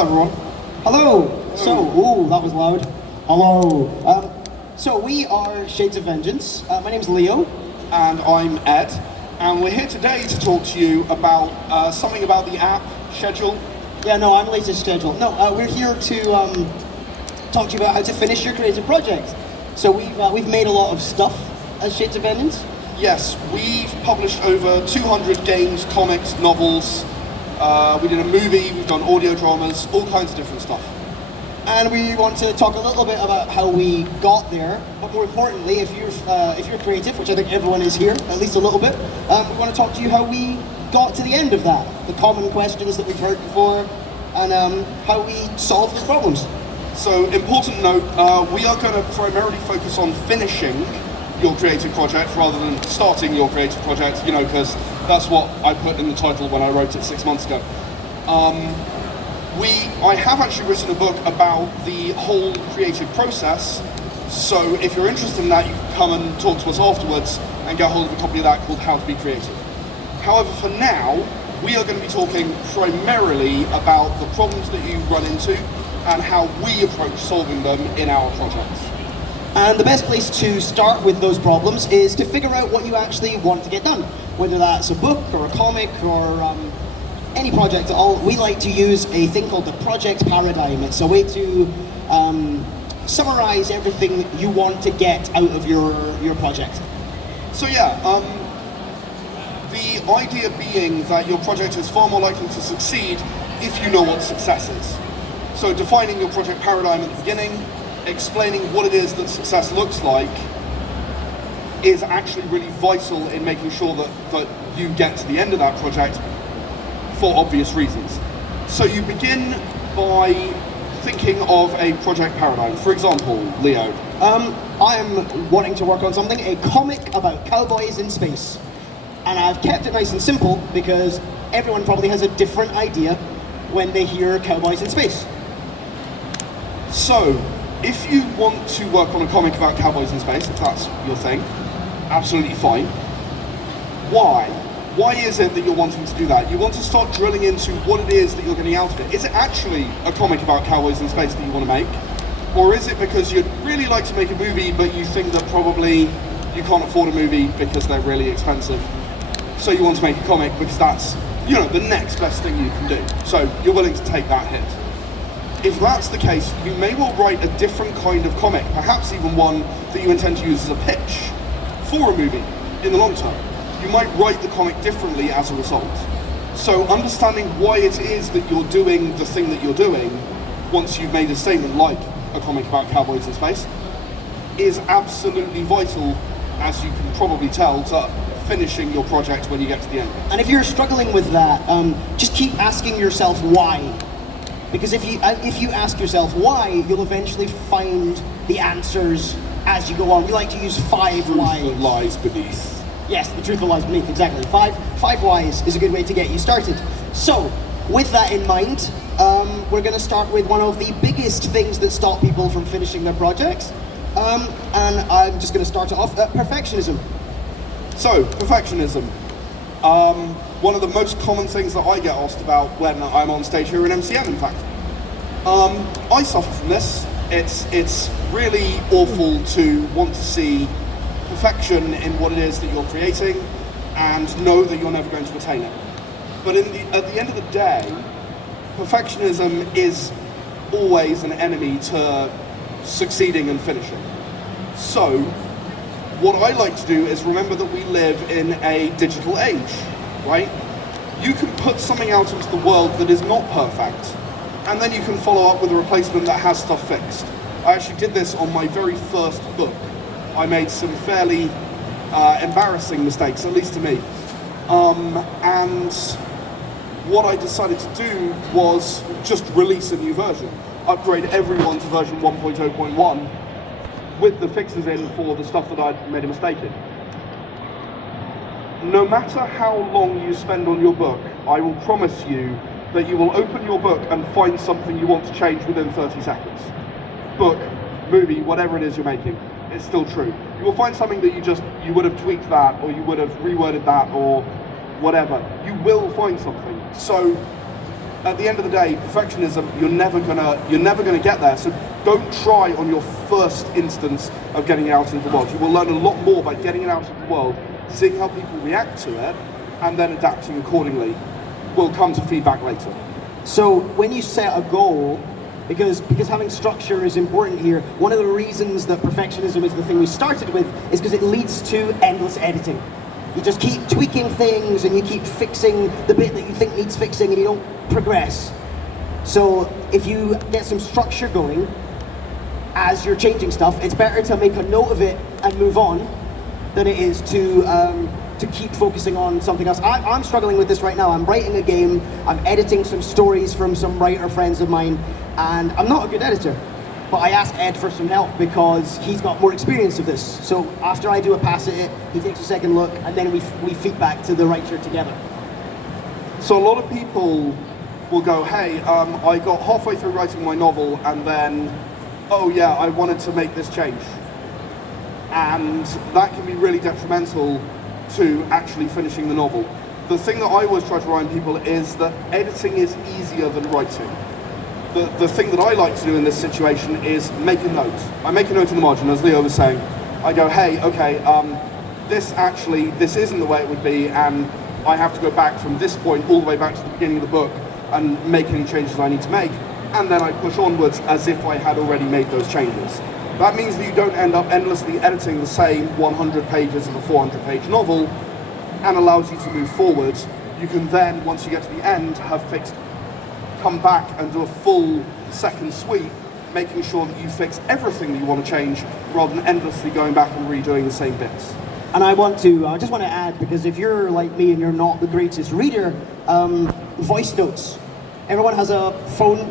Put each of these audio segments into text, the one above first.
Hello, everyone. Hello. So, ooh, that was loud. Hello. So we are Shades of Vengeance. My name's Leo. And I'm Ed. And we're here today to talk to you about something about the app schedule. Yeah, no, I'm late to schedule. No, we're here to talk to you about how to finish your creative project. So we've made a lot of stuff as Shades of Vengeance. Yes, we've published over 200 games, comics, novels. We did a movie, we've done audio dramas, all kinds of different stuff. And we want to talk a little bit about how we got there, but more importantly, if you're creative, which I think everyone is here, at least a little bit, we want to talk to you how we got to the end of that, the common questions that we've heard before, and how we solve the problems. So, important note, we are going to primarily focus on finishing your creative project rather than starting your creative project, you know, because that's what I put in the title when I wrote it 6 months ago. I have actually written a book about the whole creative process, so if you're interested in that, you can come and talk to us afterwards and get hold of a copy of that called How to Be Creative. However, for now, we are going to be talking primarily about the problems that you run into and how we approach solving them in our projects. And the best place to start with those problems is to figure out what you actually want to get done, whether that's a book or a comic or any project at all. We like to use a thing called the project paradigm. It's a way to summarize everything you want to get out of your project. So yeah, the idea being that your project is far more likely to succeed if you know what success is. So defining your project paradigm at the beginning, explaining what it is that success looks like is actually really vital in making sure that you get to the end of that project for obvious reasons. So you begin by thinking of a project paradigm. For example, Leo. I am wanting to work on something, a comic about cowboys in space. And I've kept it nice and simple because everyone probably has a different idea when they hear cowboys in space. So, if you want to work on a comic about cowboys in space, if that's your thing, absolutely fine. Why? Why is it that you're wanting to do that? You want to start drilling into what it is that you're getting out of it. Is it actually a comic about cowboys in space that you want to make? Or is it because you'd really like to make a movie, but you think that probably you can't afford a movie because they're really expensive? So you want to make a comic because that's, you know, the next best thing you can do. So you're willing to take that hit. If that's the case, you may well write a different kind of comic, perhaps even one that you intend to use as a pitch for a movie in the long term. You might write the comic differently as a result. So understanding why it is that you're doing the thing that you're doing, once you've made a statement like a comic about cowboys in space, is absolutely vital, as you can probably tell, to finishing your project when you get to the end. And if you're struggling with that, just keep asking yourself why. Because if you ask yourself why, you'll eventually find the answers as you go on. We like to use 5 whys. Truth that lies beneath. Yes, the truth that lies beneath, exactly. Five whys is a good way to get you started. So, with that in mind, we're going to start with one of the biggest things that stop people from finishing their projects. And I'm just going to start it off at perfectionism. So, perfectionism. One of the most common things that I get asked about when I'm on stage here in MCM, in fact. I suffer from this. It's really awful to want to see perfection in what it is that you're creating and know that you're never going to attain it. But at the end of the day, perfectionism is always an enemy to succeeding and finishing. So, what I like to do is remember that we live in a digital age, right? You can put something out into the world that is not perfect, and then you can follow up with a replacement that has stuff fixed. I actually did this on my very first book. I made some fairly embarrassing mistakes, at least to me. And what I decided to do was just release a new version. Upgrade everyone to version 1.0.1 with the fixes in for the stuff that I'd made a mistake in. No matter how long you spend on your book, I will promise you that you will open your book and find something you want to change within 30 seconds. Book, movie, whatever it is you're making, it's still true. You will find something that you would have tweaked that, or you would have reworded that, or whatever. You will find something. So at the end of the day, perfectionism, you're never gonna get there. So don't try on your first instance of getting it out into the world. You will learn a lot more by getting it out into the world, seeing how people react to it, and then adapting accordingly. We'll come to feedback later. So when you set a goal, because having structure is important here, one of the reasons that perfectionism is the thing we started with is because it leads to endless editing. You just keep tweaking things and you keep fixing the bit that you think needs fixing and you don't progress. So if you get some structure going as you're changing stuff, it's better to make a note of it and move on than it is to keep focusing on something else. I'm struggling with this right now. I'm writing a game, I'm editing some stories from some writer friends of mine, and I'm not a good editor. But I asked Ed for some help because he's got more experience of this. So after I do a pass at it, he takes a second look, and then we feedback to the writer together. So a lot of people will go, hey, I got halfway through writing my novel, and then, oh yeah, I wanted to make this change. And that can be really detrimental to actually finishing the novel. The thing that I always try to remind people is that editing is easier than writing. The thing that I like to do in this situation is make a note. I make a note in the margin, as Leo was saying. I go, hey, okay, this isn't the way it would be, and I have to go back from this point all the way back to the beginning of the book and make any changes I need to make, and then I push onwards as if I had already made those changes. That means that you don't end up endlessly editing the same 100 pages of a 400-page novel, and allows you to move forward. You can then, once you get to the end, come back and do a full second sweep, making sure that you fix everything that you want to change, rather than endlessly going back and redoing the same bits. And I just want to add, because if you're like me and you're not the greatest reader, voice notes. Everyone has a phone,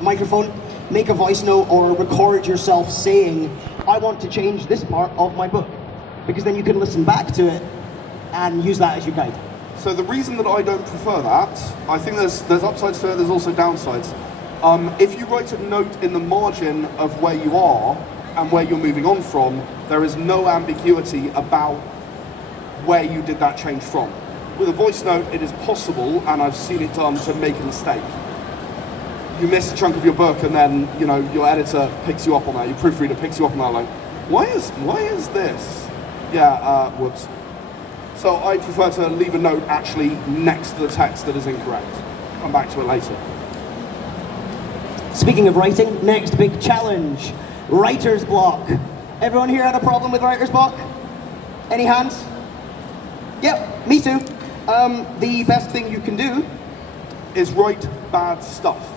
microphone. Make a voice note or record yourself saying, I want to change this part of my book. Because then you can listen back to it and use that as your guide. So the reason that I don't prefer that, I think there's upsides to it, there's also downsides. If you write a note in the margin of where you are and where you're moving on from, there is no ambiguity about where you did that change from. With a voice note, it is possible, and I've seen it done, to make a mistake. You miss a chunk of your book, and then your editor picks you up on that, your proofreader picks you up on that, like, why is this? Yeah, whoops. So I prefer to leave a note actually next to the text that is incorrect. Come back to it later. Speaking of writing, next big challenge, writer's block. Everyone here had a problem with writer's block? Any hands? Yep, me too. The best thing you can do is write bad stuff.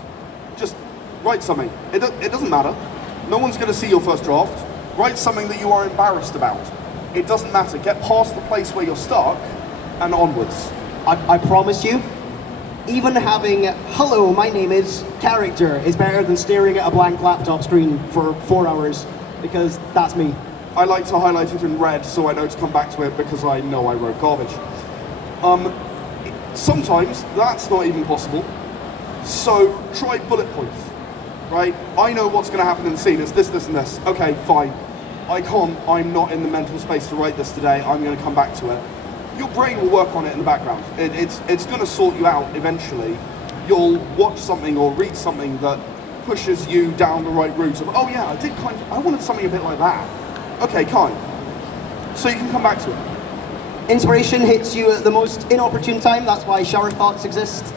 Just write something. It doesn't matter. No one's going to see your first draft. Write something that you are embarrassed about. It doesn't matter. Get past the place where you're stuck and onwards. I promise you, even having hello, my name is character is better than staring at a blank laptop screen for 4 hours, because that's me. I like to highlight it in red so I know to come back to it because I know I wrote garbage. Sometimes that's not even possible. So try bullet points, right? I know what's going to happen in the scene. It's this, this, and this. Okay, fine. I'm not in the mental space to write this today. I'm going to come back to it. Your brain will work on it in the background. It's going to sort you out eventually. You'll watch something or read something that pushes you down the right route of, oh yeah, I wanted something a bit like that. Okay, kind. So you can come back to it. Inspiration hits you at the most inopportune time. That's why shower thoughts exist.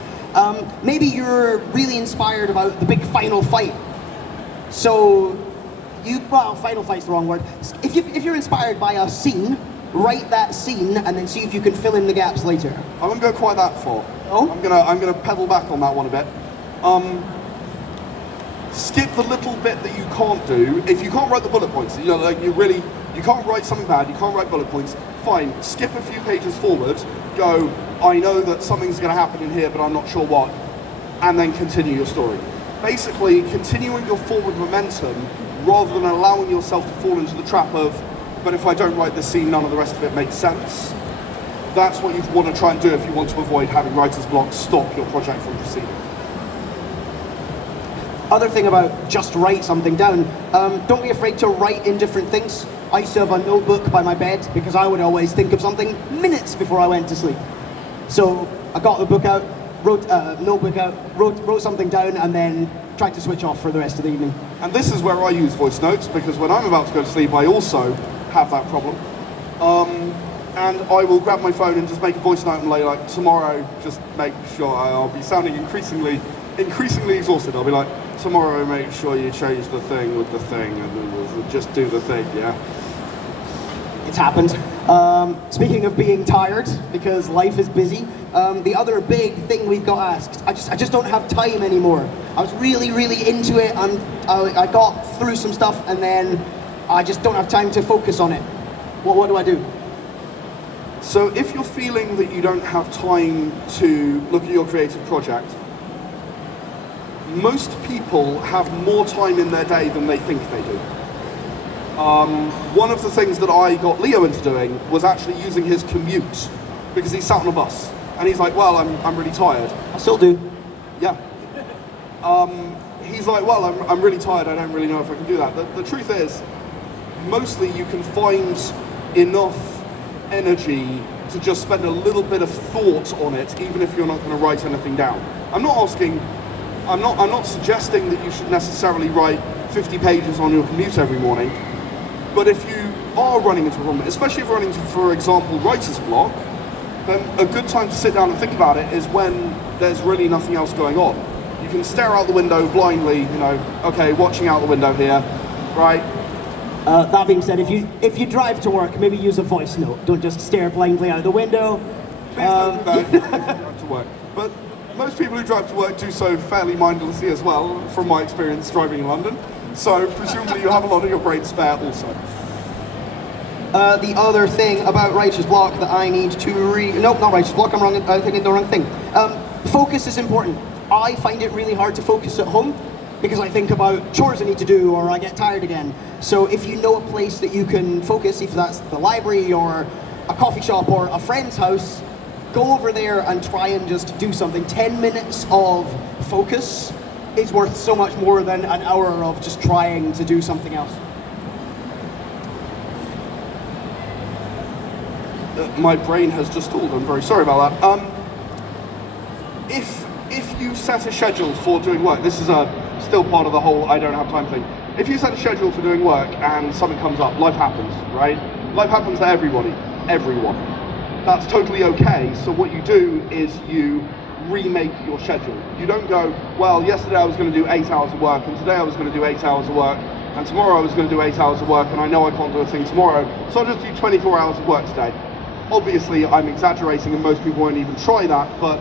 Maybe you're really inspired about the big final fight. So final fight's the wrong word. If you're inspired by a scene, write that scene and then see if you can fill in the gaps later. I won't go quite that far. Oh? I'm gonna pedal back on that one a bit. Skip the little bit that you can't do. If you can't write the bullet points, you can't write something bad, you can't write bullet points, fine, skip a few pages forward, go, I know that something's gonna happen in here, but I'm not sure what, and then continue your story. Basically, continuing your forward momentum rather than allowing yourself to fall into the trap of, but if I don't write this scene, none of the rest of it makes sense. That's what you want to try and do if you want to avoid having writer's block stop your project from proceeding. Other thing about just write something down, don't be afraid to write in different things. I used to have a notebook by my bed because I would always think of something minutes before I went to sleep. So I got the book out, wrote notebook out, wrote something down, and then tried to switch off for the rest of the evening. And this is where I use voice notes, because when I'm about to go to sleep, I also have that problem. And I will grab my phone and just make a voice note and lay like, tomorrow, just make sure I'll be sounding increasingly exhausted. I'll be like, tomorrow make sure you change the thing with the thing, and just do the thing, yeah? It's happened. Speaking of being tired, because life is busy, the other big thing we've got asked, I just don't have time anymore. I was really into it, and I got through some stuff, and then I just don't have time to focus on it. What do I do? So if you're feeling that you don't have time to look at your creative project, most people have more time in their day than they think they do. One of the things that I got Leo into doing was actually using his commute, because he sat on a bus and he's like, well, I'm really tired. I still do. Yeah. He's like, well, I'm really tired, I don't really know if I can do that. The truth is, mostly you can find enough energy to just spend a little bit of thought on it, even if you're not going to write anything down. I'm not suggesting that you should necessarily write 50 pages on your commute every morning, but if you are running into a problem, especially if you're running into, for example, writer's block, then a good time to sit down and think about it is when there's really nothing else going on. You can stare out the window blindly, you know, okay, watching out the window here, right? That being said, if you drive to work, maybe use a voice note. Don't just stare blindly out the window. Please don't do that if you drive to work. But most people who drive to work do so fairly mindlessly as well, from my experience driving in London. So presumably you'll have a lot of your brain spare also. The other thing about writer's block that I need to nope, not writer's block, I'm wrong, I'm thinking the wrong thing. Focus is important. I find it really hard to focus at home because I think about chores I need to do or I get tired again. So if you know a place that you can focus, if that's the library or a coffee shop or a friend's house, go over there and try and just do something. 10 minutes of focus is worth so much more than an hour of just trying to do something else. My brain has just stalled, I'm very sorry about that. If you set a schedule for doing work, this is still part of the whole I don't have time thing. If you set a schedule for doing work and something comes up, life happens, right? Life happens to everyone. That's totally okay, so what you do is you remake your schedule. You don't go, well, yesterday I was going to do 8 hours of work, and today I was going to do 8 hours of work, and tomorrow I was going to do 8 hours of work, and I know I can't do a thing tomorrow, so I'll just do 24 hours of work today. Obviously, I'm exaggerating, and most people won't even try that, but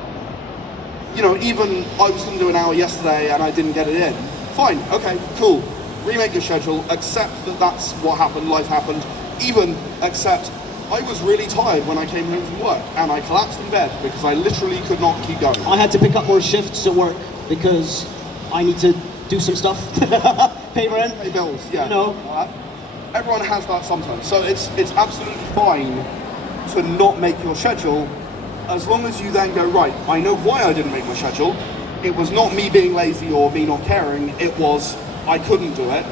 you know, even I was going to do an hour yesterday and I didn't get it in. Fine, okay, cool. Remake your schedule, accept that that's what happened, life happened. Even accept I was really tired when I came home from work and I collapsed in bed because I literally could not keep going. I had to pick up more shifts at work because I need to do some stuff. Pay rent. Pay bills, yeah. You know. Everyone has that sometimes. So it's absolutely fine to not make your schedule, as long as you then go, right, I know why I didn't make my schedule. It was not me being lazy or me not caring, it was I couldn't do it.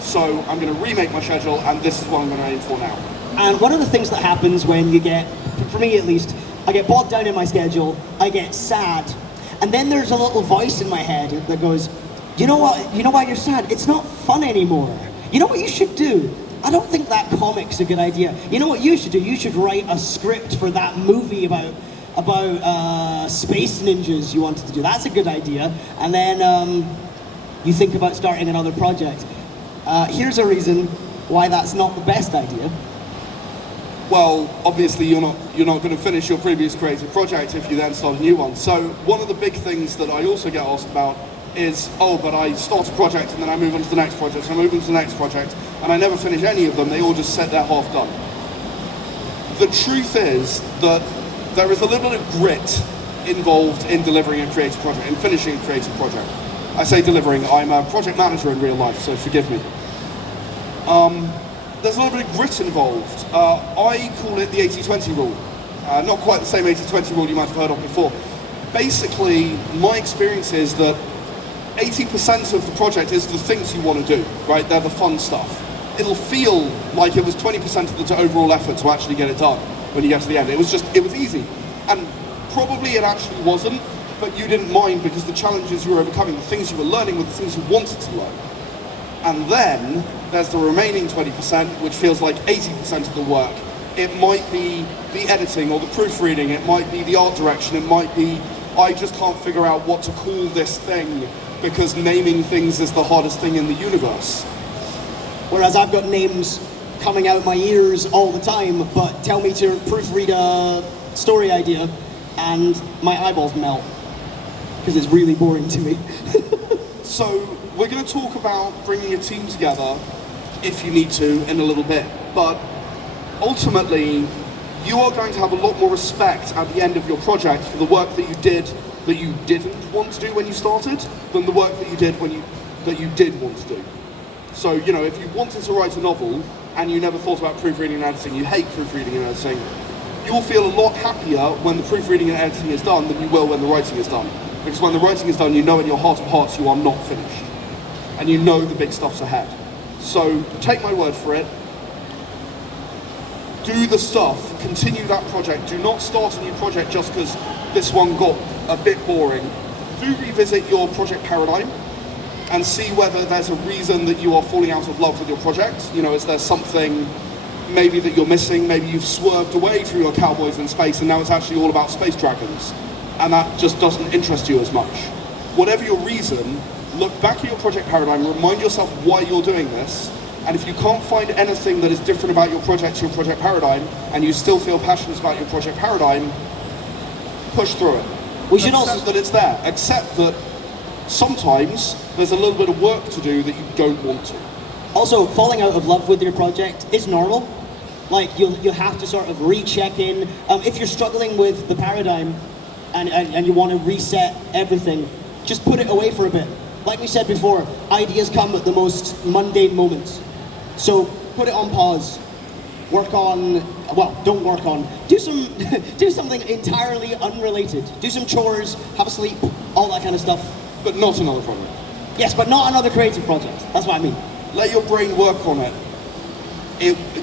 So I'm going to remake my schedule and this is what I'm going to aim for now. And one of the things that happens when you get, for me at least, I get bogged down in my schedule, I get sad, and then there's a little voice in my head that goes, you know what, you know why you're sad? It's not fun anymore. You know what you should do? I don't think that comic's a good idea. You know what you should do? You should write a script for that movie about space ninjas you wanted to do. That's a good idea. And then you think about starting another project. Here's a reason why that's not the best idea. Well, obviously you're not going to finish your previous creative project if you then start a new one. So one of the big things that I also get asked about is, oh, but I start a project and then I move on to the next project, and I move on to the next project, and I never finish any of them. They all just sit there half done. The truth is that there is a little bit of grit involved in delivering a creative project, in finishing a creative project. I say delivering, I'm a project manager in real life, so forgive me. There's a little bit of grit involved. I call it the 80-20 rule. Not quite the same 80-20 rule you might have heard of before. Basically, my experience is that 80% of the project is the things you want to do, right? They're the fun stuff. It'll feel like it was 20% of the overall effort to actually get it done when you get to the end. It was easy. And probably it actually wasn't, but you didn't mind because the challenges you were overcoming, the things you were learning were the things you wanted to learn. And then there's the remaining 20%, which feels like 80% of the work. It might be the editing or the proofreading, it might be the art direction, it might be, I just can't figure out what to call this thing because naming things is the hardest thing in the universe. Whereas I've got names coming out my ears all the time, but tell me to proofread a story idea and my eyeballs melt because it's really boring to me. So we're going to talk about bringing a team together if you need to in a little bit, but ultimately you are going to have a lot more respect at the end of your project for the work that you did that you didn't want to do when you started than the work that you did that you did want to do. So, you know, if you wanted to write a novel and you never thought about proofreading and editing, you hate proofreading and editing, you'll feel a lot happier when the proofreading and editing is done than you will when the writing is done. Because when the writing is done, you know in your heart of hearts you are not finished. And you know the big stuff's ahead. So take my word for it. Do the stuff, continue that project. Do not start a new project just because this one got a bit boring. Do revisit your project paradigm and see whether there's a reason that you are falling out of love with your project. You know, is there something maybe that you're missing? Maybe you've swerved away through your cowboys in space and now it's actually all about space dragons. And that just doesn't interest you as much. Whatever your reason, look back at your project paradigm, remind yourself why you're doing this, and if you can't find anything that is different about your project to your project paradigm, and you still feel passionate about your project paradigm, push through it. We should accept also that it's there. Accept that sometimes there's a little bit of work to do that you don't want to. Also, falling out of love with your project is normal. Like, you have to sort of recheck in. If you're struggling with the paradigm and you want to reset everything, just put it away for a bit. Like we said before, ideas come at the most mundane moments. So put it on pause. Work on, well, don't work on. Do something entirely unrelated. Do some chores, have a sleep, all that kind of stuff. But not another project. Yes, but not another creative project. That's what I mean. Let your brain work on it.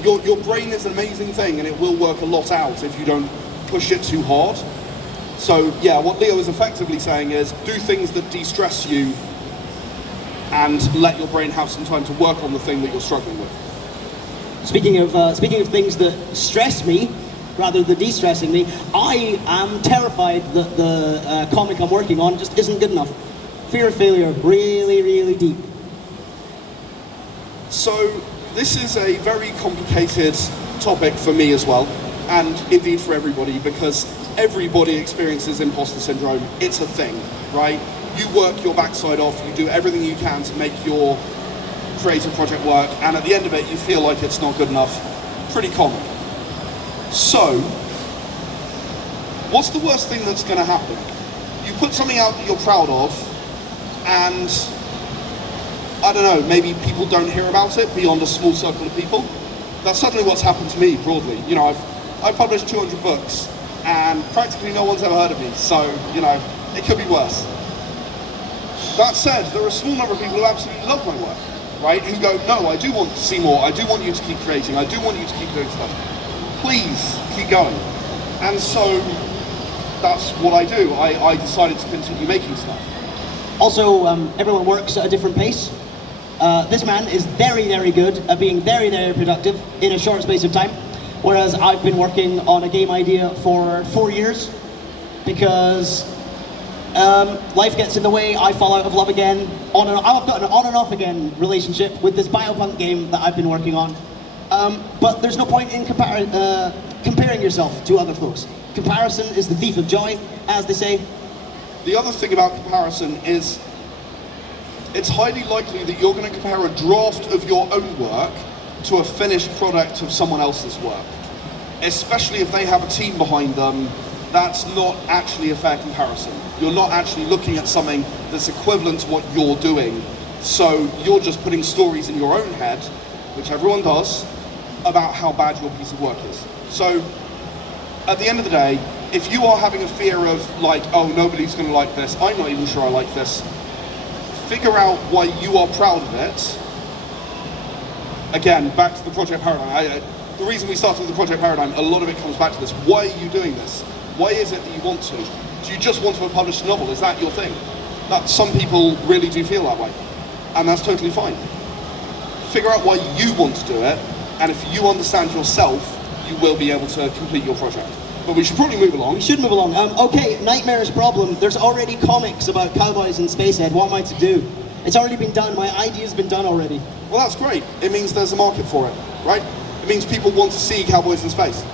Your brain is an amazing thing and it will work a lot out if you don't push it too hard. So yeah, what Leo is effectively saying is do things that de-stress you and let your brain have some time to work on the thing that you're struggling with. Speaking of things that stress me, rather than de-stressing me, I am terrified that the comic I'm working on just isn't good enough. Fear of failure, really, really deep. So this is a very complicated topic for me as well, and indeed for everybody, because everybody experiences imposter syndrome. It's a thing, right? You work your backside off, you do everything you can to make your creative project work, and at the end of it, you feel like it's not good enough. Pretty common. So, what's the worst thing that's going to happen? You put something out that you're proud of, and I don't know, maybe people don't hear about it beyond a small circle of people. That's certainly what's happened to me broadly. You know, I've published 200 books, and practically no one's ever heard of me, so, you know, it could be worse. That said, there are a small number of people who absolutely love my work, right? Who go, no, I do want to see more, I do want you to keep creating, I do want you to keep doing stuff. Please, keep going. And so, that's what I do. I decided to continue making stuff. Also, everyone works at a different pace. This man is very, very good at being very, very productive in a short space of time, whereas I've been working on a game idea for 4 years because life gets in the way, I fall out of love again. I've got an on and off again relationship with this biopunk game that I've been working on. But there's no point in comparing yourself to other folks. Comparison is the thief of joy, as they say. The other thing about comparison is it's highly likely that you're going to compare a draft of your own work to a finished product of someone else's work. Especially if they have a team behind them, that's not actually a fair comparison. You're not actually looking at something that's equivalent to what you're doing. So you're just putting stories in your own head, which everyone does, about how bad your piece of work is. So at the end of the day, if you are having a fear of like, oh, nobody's going to like this, I'm not even sure I like this, figure out why you are proud of it. Again, back to the project paradigm. The reason we started with the project paradigm, a lot of it comes back to this. Why are you doing this? Why is it that you want to? Do you just want to publish a novel? Is that your thing? That some people really do feel that way, and that's totally fine. Figure out why you want to do it, and if you understand yourself, you will be able to complete your project. But we should probably move along. We should move along. Okay, Nightmare's problem. There's already comics about cowboys in Spacehead. What am I to do? It's already been done. My idea's been done already. Well, that's great. It means there's a market for it, right? It means people want to see cowboys in space.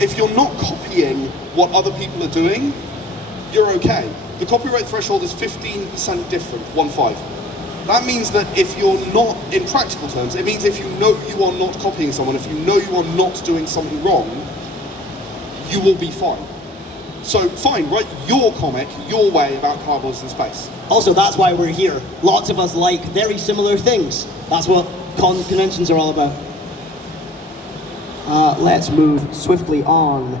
If you're not copying what other people are doing, you're okay. The copyright threshold is 15% different, 1.5. That means that if you're not, in practical terms, it means if you know you are not copying someone, if you know you are not doing something wrong, you will be fine. So fine, write your comic, your way about cowboys in space. Also, that's why we're here. Lots of us like very similar things. That's what conventions are all about. Let's move swiftly on.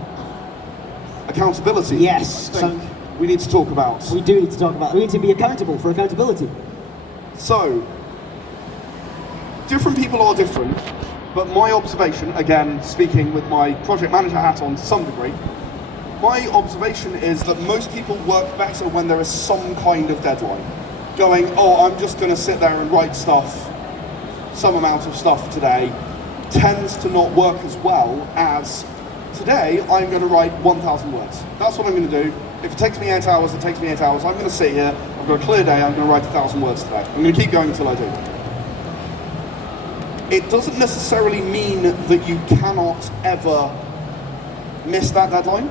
Accountability. Yes. I think we need to talk about. We do need to talk about. We need to be accountable for accountability. So, different people are different, but my observation, again, speaking with my project manager hat on to some degree, my observation is that most people work better when there is some kind of deadline. Going, oh, I'm just going to sit there and write stuff, some amount of stuff today, tends to not work as well as today I'm going to write 1,000 words. That's what I'm going to do. If it takes me 8 hours, it takes me 8 hours. I'm going to sit here, I've got a clear day, I'm going to write 1,000 words today. I'm going to keep going until I do. It doesn't necessarily mean that you cannot ever miss that deadline.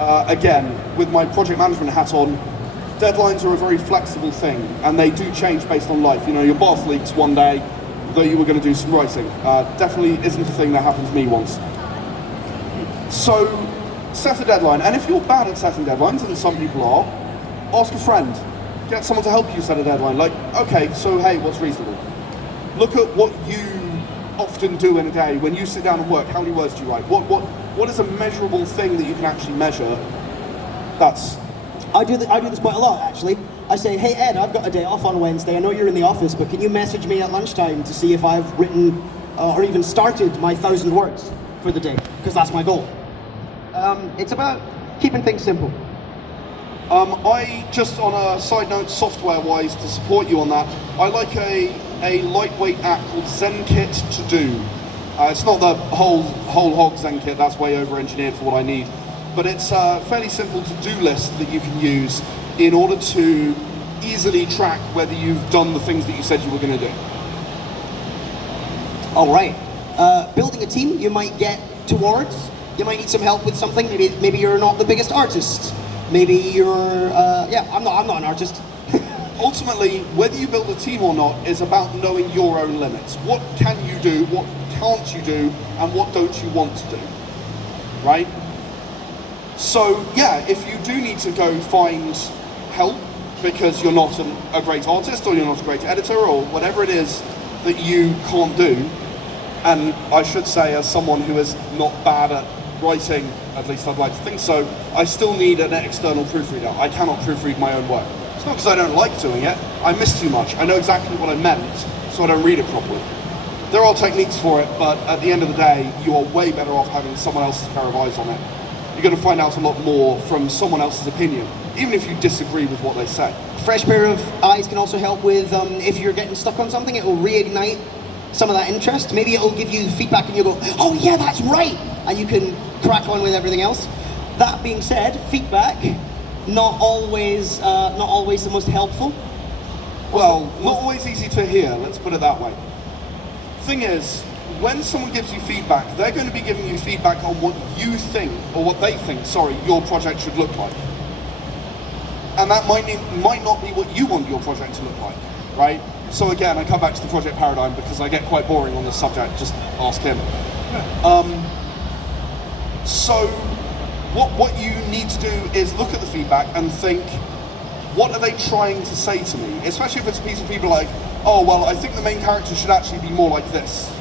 Again, with my project management hat on, deadlines are a very flexible thing, and they do change based on life. You know, your bath leaks one day, though you were going to do some writing. Definitely isn't a thing that happened to me once. So, set a deadline, and if you're bad at setting deadlines, and some people are, ask a friend. Get someone to help you set a deadline. Like, okay, so hey, what's reasonable? Look at what you often do in a day. When you sit down and work, how many words do you write? What is a measurable thing that you can actually measure? I do this quite a lot, actually. I say, hey Ed, I've got a day off on Wednesday. I know you're in the office, but can you message me at lunchtime to see if I've written or even started my 1,000 words for the day? Because that's my goal. It's about keeping things simple. I, just on a side note, software-wise, to support you on that, I like a lightweight app called ZenKit to do. It's not the whole hog ZenKit, that's way over-engineered for what I need. But it's a fairly simple to-do list that you can use in order to easily track whether you've done the things that you said you were going to do. All right. Building a team you might get towards. You might need some help with something. Maybe you're not the biggest artist. Maybe you're, I'm not an artist. Ultimately, whether you build a team or not is about knowing your own limits. What can you do, what can't you do, and what don't you want to do, right? So yeah, if you do need to go find help because you're not a great artist or you're not a great editor or whatever it is that you can't do, and I should say as someone who is not bad at writing, at least I'd like to think so, I still need an external proofreader. I cannot proofread my own work. It's not because I don't like doing it, I miss too much. I know exactly what I meant, so I don't read it properly. There are techniques for it, but at the end of the day, you are way better off having someone else's pair of eyes on it. You're going to find out a lot more from someone else's opinion, even if you disagree with what they say. Fresh pair of eyes can also help with, if you're getting stuck on something, it will reignite some of that interest. Maybe it'll give you feedback and you'll go, oh yeah, that's right! And you can crack on with everything else. That being said, feedback, not always the most helpful. Well, not always easy to hear, let's put it that way. Thing is, when someone gives you feedback, they're going to be giving you feedback on what you think, or what they think, your project should look like. And that might not be what you want your project to look like, right? So again, I come back to the project paradigm because I get quite boring on this subject, just ask him. So what you need to do is look at the feedback and think, what are they trying to say to me? Especially if it's a piece of people like, oh, well, I think the main character should actually be more like this.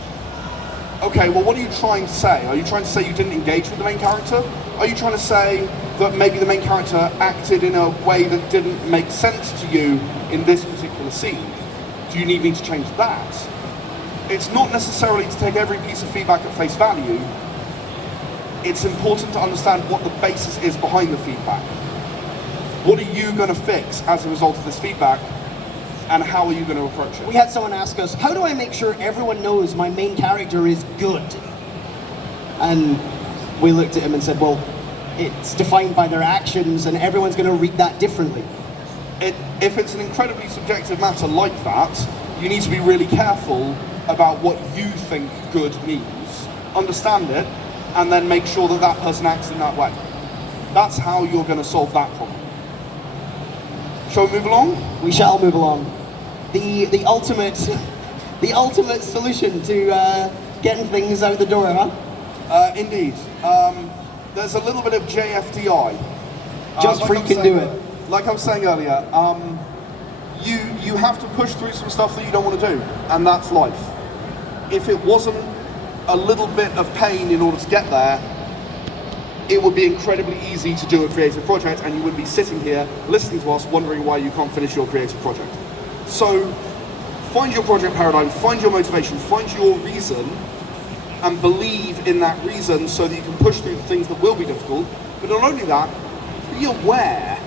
Okay, well, what are you trying to say? Are you trying to say you didn't engage with the main character? Are you trying to say that maybe the main character acted in a way that didn't make sense to you in this particular scene? Do you need me to change that? It's not necessarily to take every piece of feedback at face value. It's important to understand what the basis is behind the feedback. What are you going to fix as a result of this feedback, and how are you going to approach it? We had someone ask us, how do I make sure everyone knows my main character is good? And we looked at him and said, well, it's defined by their actions, and everyone's going to read that differently. If it's an incredibly subjective matter like that, you need to be really careful about what you think good means, understand it, and then make sure that that person acts in that way. That's how you're going to solve that problem. Shall we move along? We shall move along. The ultimate solution to getting things out the door, huh? Indeed. There's a little bit of JFDI. Just freaking do it. Like I was saying earlier, you have to push through some stuff that you don't want to do, and that's life. If it wasn't a little bit of pain in order to get there, it would be incredibly easy to do a creative project, and you would be sitting here listening to us wondering why you can't finish your creative project. So find your project paradigm, find your motivation, find your reason, and believe in that reason so that you can push through the things that will be difficult. But not only that, be aware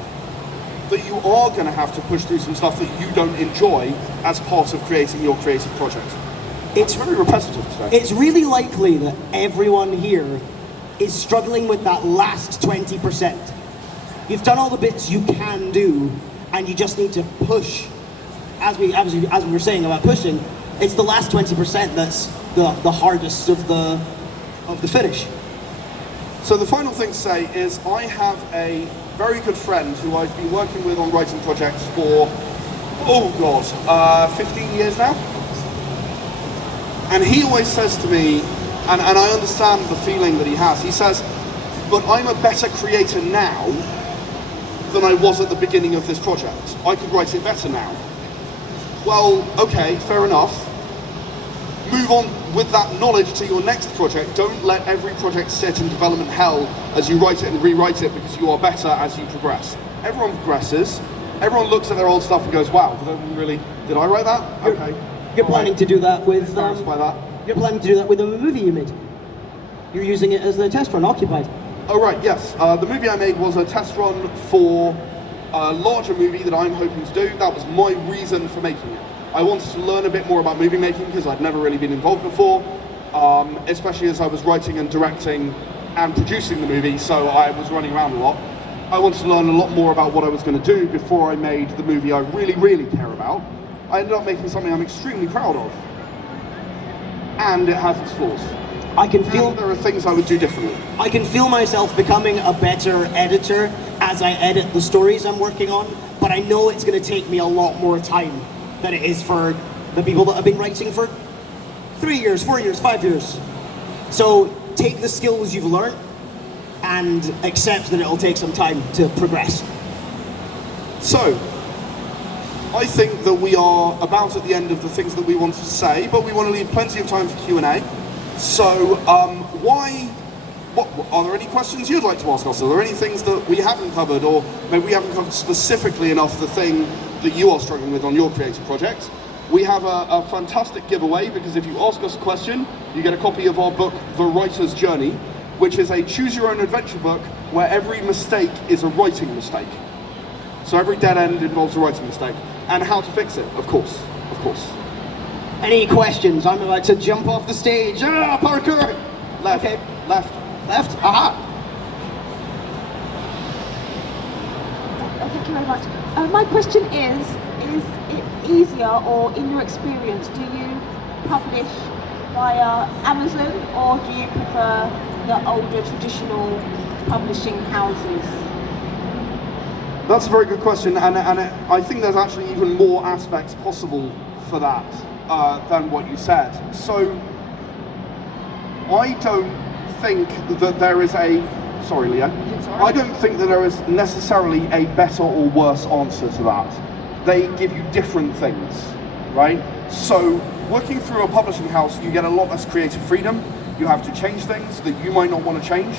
that you are going to have to push through some stuff that you don't enjoy as part of creating your creative project. It's very repetitive today. It's really likely that everyone here is struggling with that last 20%. You've done all the bits you can do, and you just need to push. As we were saying about pushing, it's the last 20% that's the hardest of the finish. So the final thing to say is I have a very good friend who I've been working with on writing projects for, 15 years now. And he always says to me, and I understand the feeling that he has, he says, but I'm a better creator now than I was at the beginning of this project. I could write it better now. Well, okay, fair enough. Move on with that knowledge to your next project. Don't let every project sit in development hell as you write it and rewrite it, because you are better as you progress. Everyone progresses. Everyone looks at their old stuff and goes, wow, did I write that? Okay. You're planning to do that with Embarrassed by that. You're planning to do that with a movie you made. You're using it as the test run, Occupied. Oh right, yes. The movie I made was a test run for a larger movie that I'm hoping to do. That was my reason for making it. I wanted to learn a bit more about movie making because I'd never really been involved before, especially as I was writing and directing and producing the movie, so I was running around a lot. I wanted to learn a lot more about what I was going to do before I made the movie I really, really care about. I ended up making something I'm extremely proud of. And it has its flaws. I can feel there are things I would do differently. I can feel myself becoming a better editor as I edit the stories I'm working on, but I know it's going to take me a lot more time than it is for the people that have been writing for 3 years, 4 years, 5 years. So take the skills you've learned and accept that it'll take some time to progress. So, I think that we are about at the end of the things that we wanted to say, but we want to leave plenty of time for Q&A. So, what are there any questions you'd like to ask us? Are there any things that we haven't covered, or maybe we haven't covered specifically enough the thing that you are struggling with on your creative project? We have a fantastic giveaway, because if you ask us a question, you get a copy of our book, The Writer's Journey, which is a choose-your-own-adventure book where every mistake is a writing mistake. So every dead end involves a writing mistake. And how to fix it, of course. Any questions? I'm about to jump off the stage. Parkour! Left. Okay. Left. Aha! Thank you very much. My question is it easier, or in your experience, do you publish via Amazon, or do you prefer the older traditional publishing houses? That's a very good question, and I think there's actually even more aspects possible for that than what you said. So, I don't think that there is sorry Leo, I don't think that there is necessarily a better or worse answer to that. They give you different things, right? So, working through a publishing house, you get a lot less creative freedom. You have to change things that you might not want to change.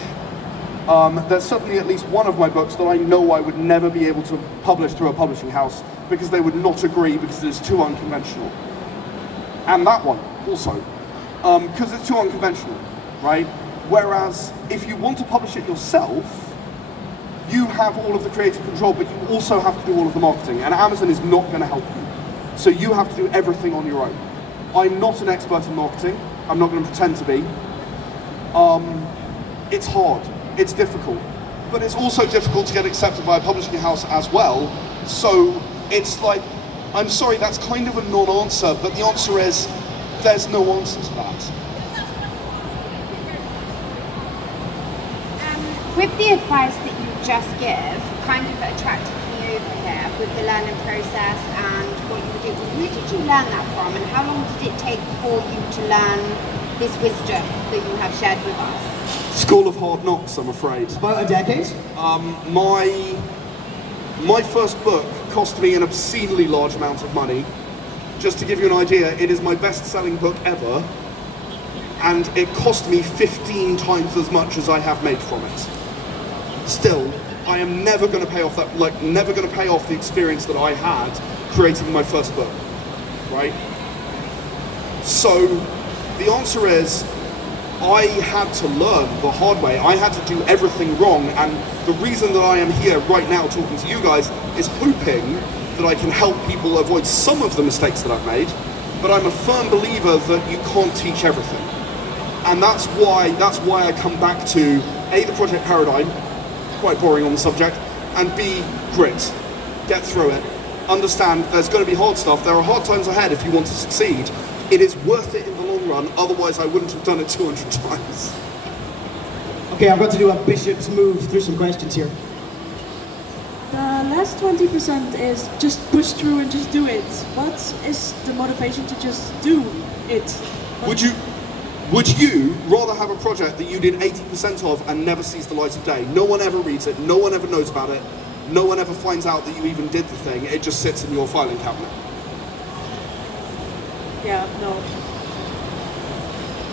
There's certainly at least one of my books that I know I would never be able to publish through a publishing house because they would not agree, because it is too unconventional. And that one also, because it's too unconventional, right? Whereas if you want to publish it yourself, you have all of the creative control, but you also have to do all of the marketing, and Amazon is not going to help you. So you have to do everything on your own. I'm not an expert in marketing. I'm not going to pretend to be. It's hard, it's difficult, but it's also difficult to get accepted by a publishing house as well. So it's like, I'm sorry, that's kind of a non-answer, but the answer is, there's no answer to that. With the advice that you just give, kind of attracted me over here with the learning process and what you were doing. Who did you learn that from, and how long did it take for you to learn this wisdom that you have shared with us? School of Hard Knocks, I'm afraid. About a decade? My first book cost me an obscenely large amount of money. Just to give you an idea, it is my best-selling book ever, and it cost me 15 times as much as I have made from it. Still, I am never going to pay off that, like, never going to pay off the experience that I had creating my first book, right? So, the answer is, I had to learn the hard way. I had to do everything wrong, and the reason that I am here right now talking to you guys is hoping that I can help people avoid some of the mistakes that I've made, but I'm a firm believer that you can't teach everything. And that's why I come back to A, the project paradigm, quite boring on the subject, and B, grit. Get through it. Understand there's going to be hard stuff. There are hard times ahead if you want to succeed. It is worth it in the long run, otherwise I wouldn't have done it 200 times. Okay, I've got to do a bishop's move through some questions here. The last 20% is just push through and just do it. What is the motivation to just do it? Would you rather have a project that you did 80% of and never sees the light of day? No one ever reads it, no one ever knows about it, no one ever finds out that you even did the thing, it just sits in your filing cabinet. Yeah, no.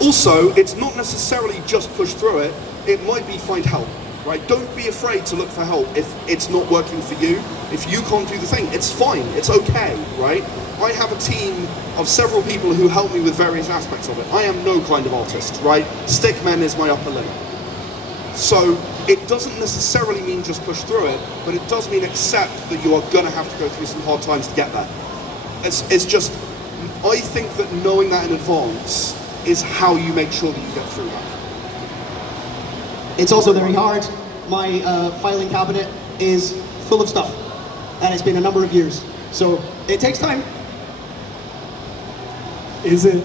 Also, it's not necessarily just push through it, it might be find help, right? Don't be afraid to look for help if it's not working for you. If you can't do the thing, it's fine, it's okay, right? I have a team of several people who help me with various aspects of it. I am no kind of artist, right? Stickmen is my upper limit. So it doesn't necessarily mean just push through it, but it does mean accept that you are gonna have to go through some hard times to get there. It's just, I think that knowing that in advance is how you make sure that you get through that. It's also very hard. My filing cabinet is full of stuff, and it's been a number of years. So it takes time. Is it,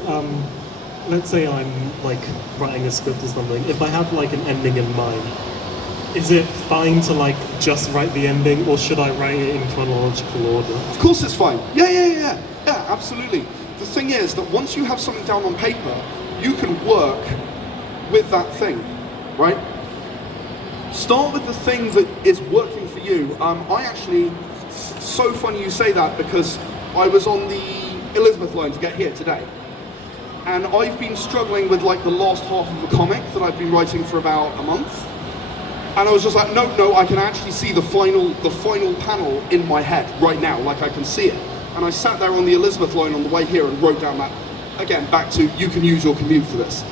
let's say I'm like writing a script or something, if I have like an ending in mind, is it fine to like just write the ending, or should I write it in chronological order? Of course it's fine. Yeah, absolutely. The thing is that once you have something down on paper, you can work with that thing, right? Start with the thing that is working for you. So funny you say that, because I was on the Elizabeth line to get here today. And I've been struggling with like the last half of a comic that I've been writing for about a month. And I was just like, no, I can actually see the final panel in my head right now, like I can see it. And I sat there on the Elizabeth line on the way here and wrote down that, again, back to you can use your commute for this.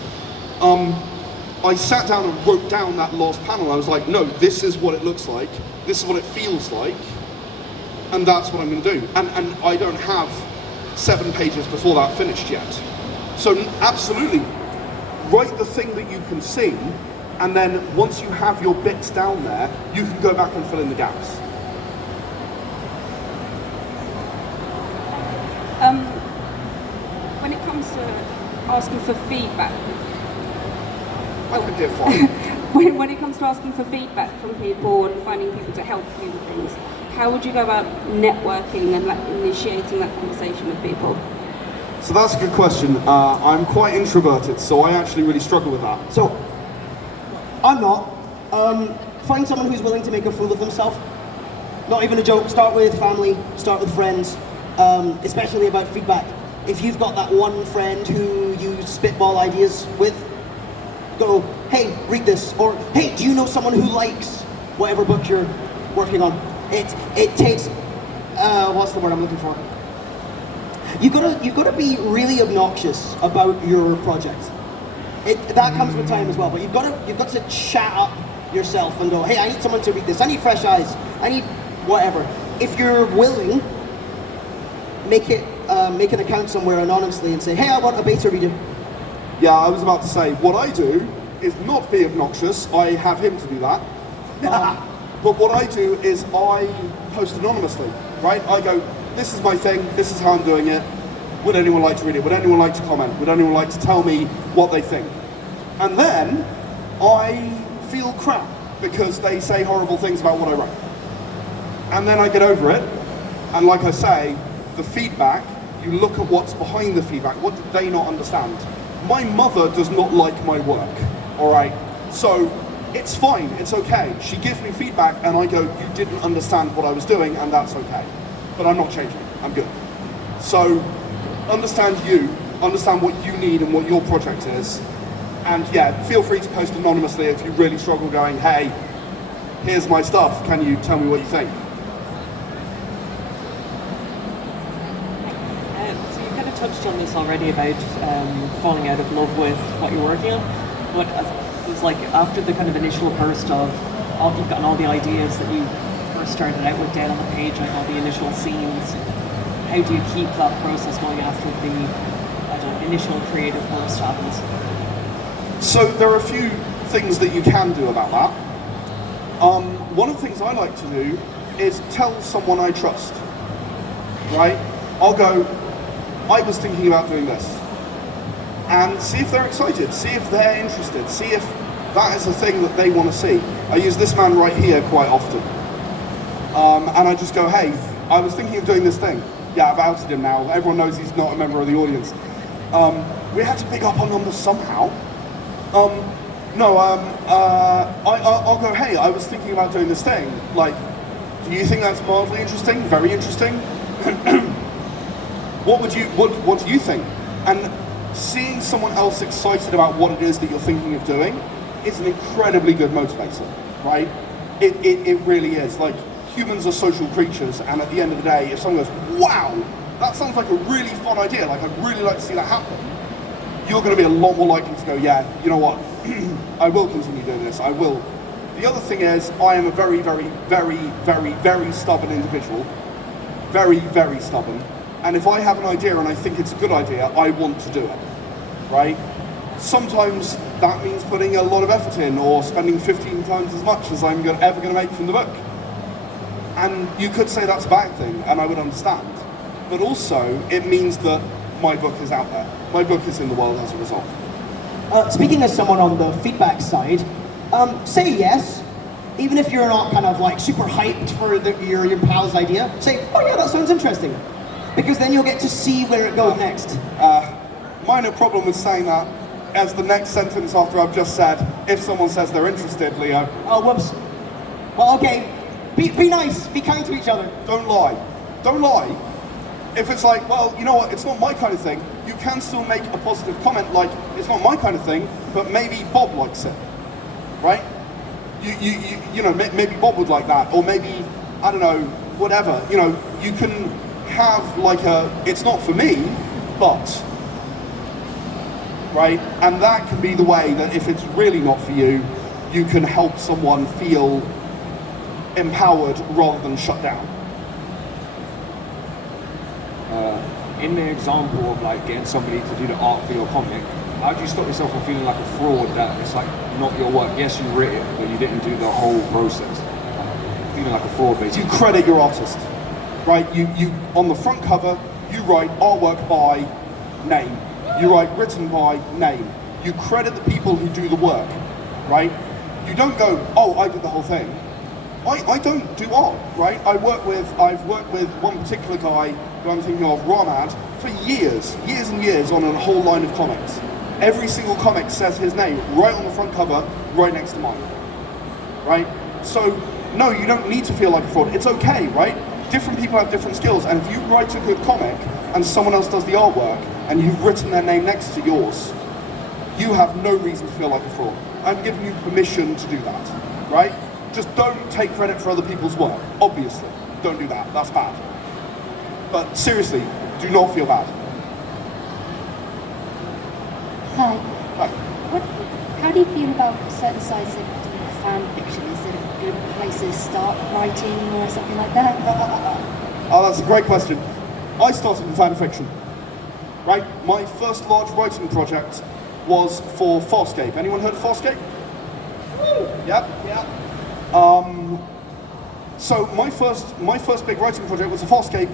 I sat down and wrote down that last panel. I was like, no, this is what it looks like, this is what it feels like, and that's what I'm going to do. And I don't have 7 pages before that finished yet. So absolutely, write the thing that you can see, and then once you have your bits down there, you can go back and fill in the gaps. When it comes to asking for feedback, I can hear fine. when it comes to asking for feedback from people and finding people to help you with things, how would you go about networking and like initiating that conversation with people? So that's a good question. I'm quite introverted, so I actually really struggle with that. So, I'm not. Find someone who's willing to make a fool of themselves. Not even a joke. Start with family, start with friends, especially about feedback. If you've got that one friend who you spitball ideas with, go, hey, read this, or hey, do you know someone who likes whatever book you're working on? It takes, what's the word I'm looking for? You've got to be really obnoxious about your project. That comes with time as well, but you've got to chat up yourself and go, hey, I need someone to read this, I need fresh eyes, I need whatever. If you're willing, make an account somewhere anonymously and say, hey, I want a beta reader. Yeah, I was about to say, what I do is not be obnoxious. I have him to do that. But what I do is I post anonymously, right? I go, this is my thing, this is how I'm doing it. Would anyone like to read it? Would anyone like to comment? Would anyone like to tell me what they think? And then I feel crap because they say horrible things about what I wrote. And then I get over it. And like I say, the feedback, you look at what's behind the feedback. What did they not understand? My mother does not like my work, all right? So it's fine, it's okay. She gives me feedback and I go, you didn't understand what I was doing, and that's okay. But I'm not changing, I'm good. So understand you, understand what you need and what your project is. And yeah, feel free to post anonymously if you really struggle going, hey, here's my stuff, can you tell me what you think? So you kind of touched on this already about falling out of love with what you're working on. But it was like after the kind of initial burst of, you've gotten all the ideas that you first started out with down on the page, like all the initial scenes, how do you keep that process going after the initial creative burst happens? So there are a few things that you can do about that. One of the things I like to do is tell someone I trust, right? I'll go, I was thinking about doing this, and see if they're excited, see if they're interested, see if that is a thing that they want to see. I use this man right here quite often. And I just go, hey, I was thinking of doing this thing. Yeah, I've outed him now. Everyone knows he's not a member of the audience. We had to pick up our numbers somehow. I'll go, hey, I was thinking about doing this thing. Like, do you think that's mildly interesting? Very interesting? What do you think? And seeing someone else excited about what it is that you're thinking of doing is an incredibly good motivator, right? It really is. Like, humans are social creatures, and at the end of the day, if someone goes, wow, that sounds like a really fun idea, like I'd really like to see that happen, you're going to be a lot more likely to go, yeah, you know what, I will continue doing this, I will. The other thing is, I am a very, very, very, very, very stubborn individual. Very, very stubborn. And if I have an idea and I think it's a good idea, I want to do it, right? Sometimes that means putting a lot of effort in or spending 15 times as much as I'm ever going to make from the book. And you could say that's a bad thing, and I would understand. But also, it means that my book is out there. My book is in the world as a result. Speaking as someone on the feedback side, say yes, even if you're not kind of like super hyped for your pal's idea. Say, oh yeah, that sounds interesting. Because then you'll get to see where it goes next. Minor problem with saying that, as the next sentence after I've just said, if someone says they're interested, Leo. Oh, whoops. Well, okay. Be nice, be kind to each other. Don't lie. Don't lie. If it's like, well, you know what, it's not my kind of thing, you can still make a positive comment like, it's not my kind of thing, but maybe Bob likes it, right? You know, maybe Bob would like that, or maybe, I don't know, whatever. You know, you can have like it's not for me, but, right? And that can be the way that if it's really not for you, you can help someone feel empowered rather than shut down. In the example of like getting somebody to do the art for your comic, how do you stop yourself from feeling like a fraud that it's like not your work? Yes, you wrote it, but you didn't do the whole process. Like, feeling like a fraud, basically. You credit your artist, right? You on the front cover, you write artwork by name. You write written by name. You credit the people who do the work, right? You don't go, oh, I did the whole thing. I don't do art, right? I've worked with one particular guy who I'm thinking of, Ramad, for years and years on a whole line of comics. Every single comic says his name right on the front cover, right next to mine, right? So, no, you don't need to feel like a fraud. It's okay, right? Different people have different skills, and if you write a good comic and someone else does the artwork and you've written their name next to yours, you have no reason to feel like a fraud. I'm giving you permission to do that, right? Just don't take credit for other people's work, obviously. Don't do that, that's bad. But seriously, do not feel bad. Hi. Hi. How do you feel about certain sites that do fan fiction? Is it a good place to start writing or something like that? Oh, that's a great question. I started with fan fiction, right? My first large writing project was for Farscape. Anyone heard of Farscape? Yep, yeah. So my first big writing project was a Farscape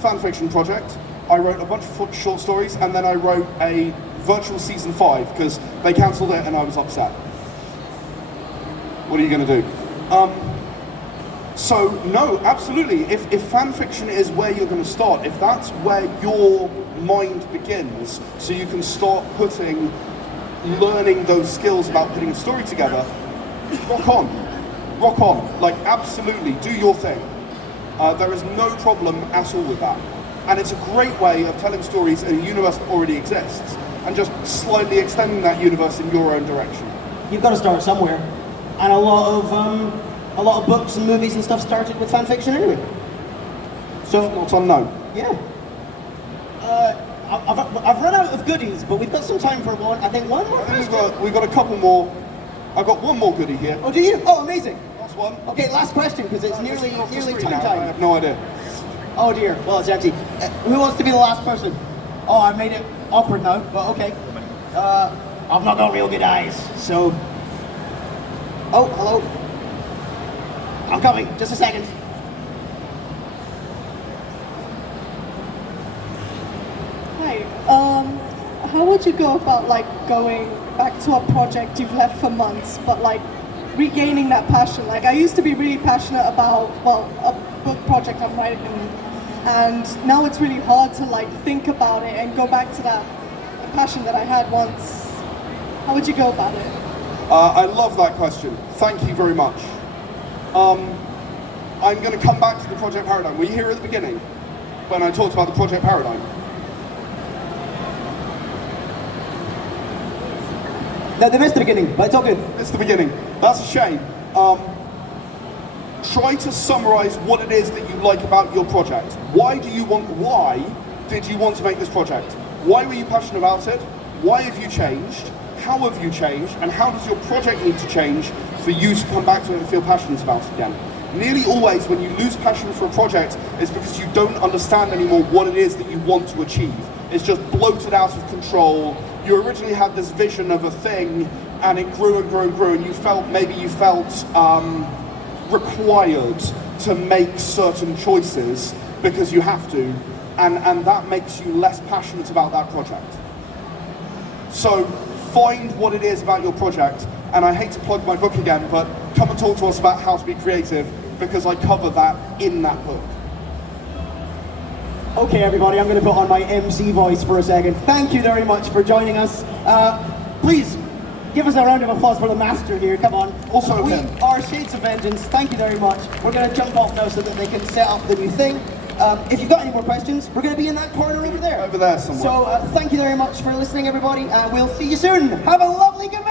fan fiction project. I wrote a bunch of short stories, and then I wrote a virtual season 5 because they cancelled it and I was upset. What are you going to do? So no, absolutely. If fan fiction is where you're going to start, if that's where your mind begins, so you can start learning those skills about putting a story together, rock on. Like, absolutely, do your thing. There is no problem at all with that. And it's a great way of telling stories in a universe that already exists, and just slightly extending that universe in your own direction. You've got to start somewhere. And a lot of books and movies and stuff started with fan fiction anyway. So Not unknown. yeah. I've run out of goodies, but we've got some time for one. I think one more I think question. we've got a couple more. I've got one more goodie here. Oh, do you? Oh, amazing. Last one. Okay, last question, because it's nearly Off the screen time now. I time. have no idea. Oh dear, well it's empty. Who wants to be the last person? Oh, I made it awkward now, but okay. I've not got real good eyes, so... Oh, hello. I'm coming, just a second. Hi. How would you go about going back to a project you've left for months, but regaining that passion? I used to be really passionate about a book project I'm writing, and now it's really hard to think about it and go back to that passion that I had once. How would you go about it? I love that question. Thank you very much. I'm going to come back to the project paradigm. Were you here at the beginning when I talked about the project paradigm? No, they missed the beginning, but it's all good. It's the beginning. That's a shame. Try to summarize what it is that you like about your project. Why did you want to make this project? Why were you passionate about it? Why have you changed? How have you changed? And how does your project need to change for you to come back to it and feel passionate about it again? Nearly always when you lose passion for a project, it's because you don't understand anymore what it is that you want to achieve. It's just bloated out of control. You originally had this vision of a thing, and it grew and grew and grew, and you felt required to make certain choices because you have to, and that makes you less passionate about that project. So find what it is about your project, and I hate to plug my book again, but come and talk to us about how to be creative, because I cover that in that book. Okay, everybody, I'm going to put on my MC voice for a second. Thank you very much for joining us. Please, give us a round of applause for the master here, come on. Also we him. are Shades of Vengeance, thank you very much. We're going to jump off now so that they can set up the new thing. If you've got any more questions, we're going to be in that corner over there. Over there somewhere. So thank you very much for listening, everybody, and we'll see you soon. Have a lovely good